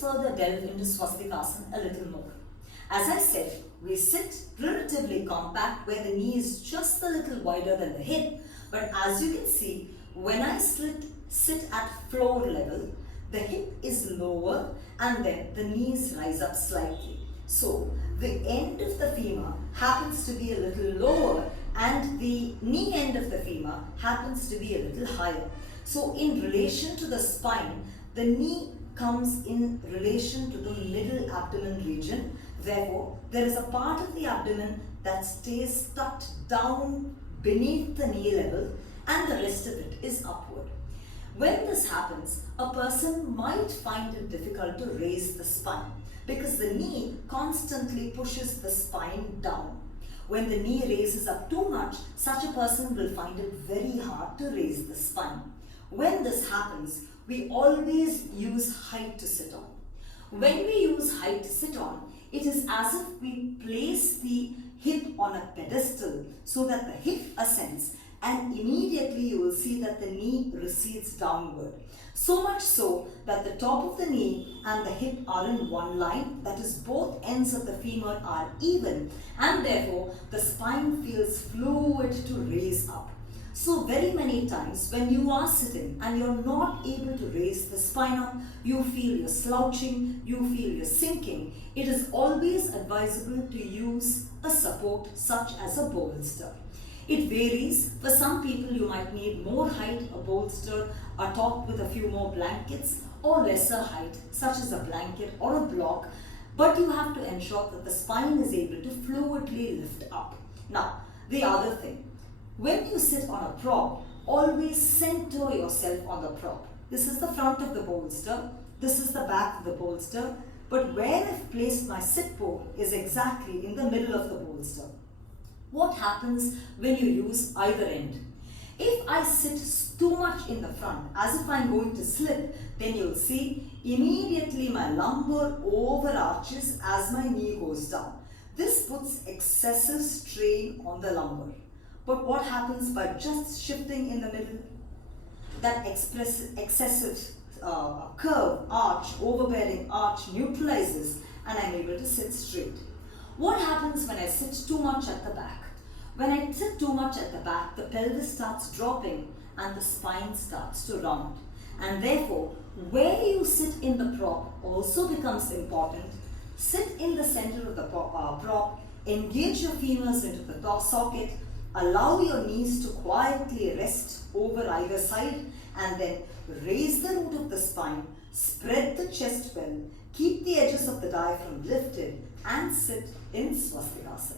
further delve into Swastikasana a little more. As I said, we sit relatively compact where the knee is just a little wider than the hip, but as you can see, when I sit at floor level, the hip is lower and then the knees rise up slightly. So the end of the femur happens to be a little lower and the knee end of the femur happens to be a little higher. So in relation to the spine, the knee comes in relation to the middle abdomen region. Therefore, there is a part of the abdomen that stays tucked down beneath the knee level and the rest of it is upward. When this happens, a person might find it difficult to raise the spine because the knee constantly pushes the spine down. When the knee raises up too much, such a person will find it very hard to raise the spine. When this happens, we always use height to sit on. When we use height to sit on, it is as if we place the hip on a pedestal so that the hip ascends, and immediately you will see that the knee recedes downward. So much so that the top of the knee and the hip are in one line, that is, both ends of the femur are even, and therefore the spine feels fluid to raise up. So very many times when you are sitting and you're not able to raise the spine up, you feel you're slouching, you feel you're sinking, it is always advisable to use a support such as a bolster. It varies. For some people you might need more height, a bolster, a top with a few more blankets, or lesser height such as a blanket or a block, but you have to ensure that the spine is able to fluidly lift up. Now, the other thing, when you sit on a prop, always center yourself on the prop. This is the front of the bolster, this is the back of the bolster, but where I've placed my sit pole is exactly in the middle of the bolster. What happens when you use either end? If I sit too much in the front, as if I'm going to slip, then you'll see immediately my lumbar overarches as my knee goes down. This puts excessive strain on the lumbar. But what happens by just shifting in the middle? That excessive curve, arch, overbearing arch neutralizes and I'm able to sit straight. What happens when I sit too much at the back? When I sit too much at the back, the pelvis starts dropping and the spine starts to round. And therefore, where you sit in the prop also becomes important. Sit in the center of the prop, engage your femurs into the socket, allow your knees to quietly rest over either side, and then raise the root of the spine, spread the chest well, keep the edges of the diaphragm lifted, and sit in Swastikasana.